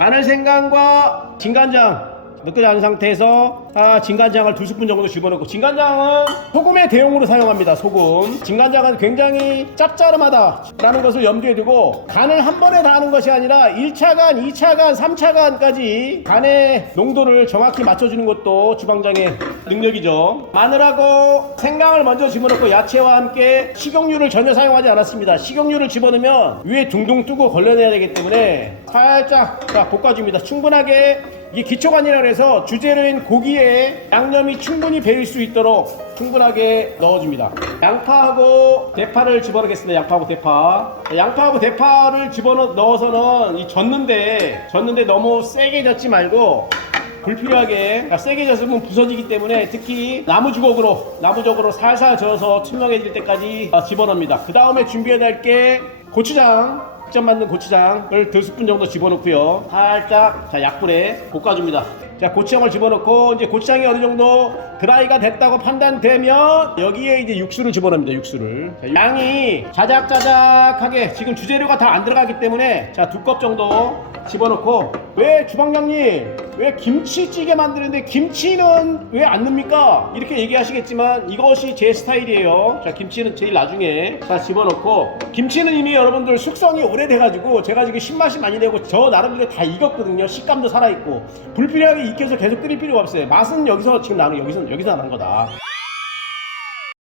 마늘 생강과 진간장 넣지 않은 상태에서 아, 진간장을 두 스푼 정도 집어넣고 진간장은 소금의 대용으로 사용합니다 소금. 진간장은 굉장히 짭짤하다라는 것을 염두에 두고 간을 한 번에 다 하는 것이 아니라 1차 간, 2차 간, 3차 간까지 간의 농도를 정확히 맞춰주는 것도 주방장의 능력이죠. 마늘하고 생강을 먼저 집어넣고 야채와 함께 식용유를 전혀 사용하지 않았습니다. 식용유를 집어넣으면 위에 둥둥 뜨고 걸러내야 되기 때문에 살짝 자, 볶아줍니다. 충분하게 이게 기초간이라 그래 서 주재료인 고기에 양념이 충분히 배일 수 있도록 충분하게 넣어줍니다. 양파하고 대파를 집어넣겠습니다. 양파하고 대파. 양파하고 대파를 집어넣어서는 이 젓는데 젓는데 너무 세게 젓지 말고 불필요하게 그러니까 세게 젓으면 부서지기 때문에 특히 나무 주걱으로 나무 주걱으로 살살 저어서 투명해질 때까지 어, 집어넣습니다. 그 다음에 준비해야 될 게 고추장 직접 만든 고추장을 두 스푼 정도 집어넣고요. 살짝 자 약불에 볶아줍니다. 자 고추장을 집어넣고 이제 고추장이 어느 정도 드라이가 됐다고 판단되면 여기에 이제 육수를 집어넣습니다. 육수를 자, 양이 자작자작하게 지금 주재료가 다 안 들어가기 때문에 자 두 컵 정도 집어넣고 왜 주방장님 왜 김치찌개 만드는데 김치는 왜 안 넣습니까? 이렇게 얘기하시겠지만 이것이 제 스타일이에요. 자 김치는 제일 나중에 자 집어넣고 김치는 이미 여러분들 숙성이 오래돼가지고 제가 지금 신맛이 많이 되고 저 나름대로 다 익었거든요. 식감도 살아있고 불필요하게 익혀서 계속 끓일 필요가 없어요. 맛은 여기서 지금 나는 여기서 여기서 나는 거다.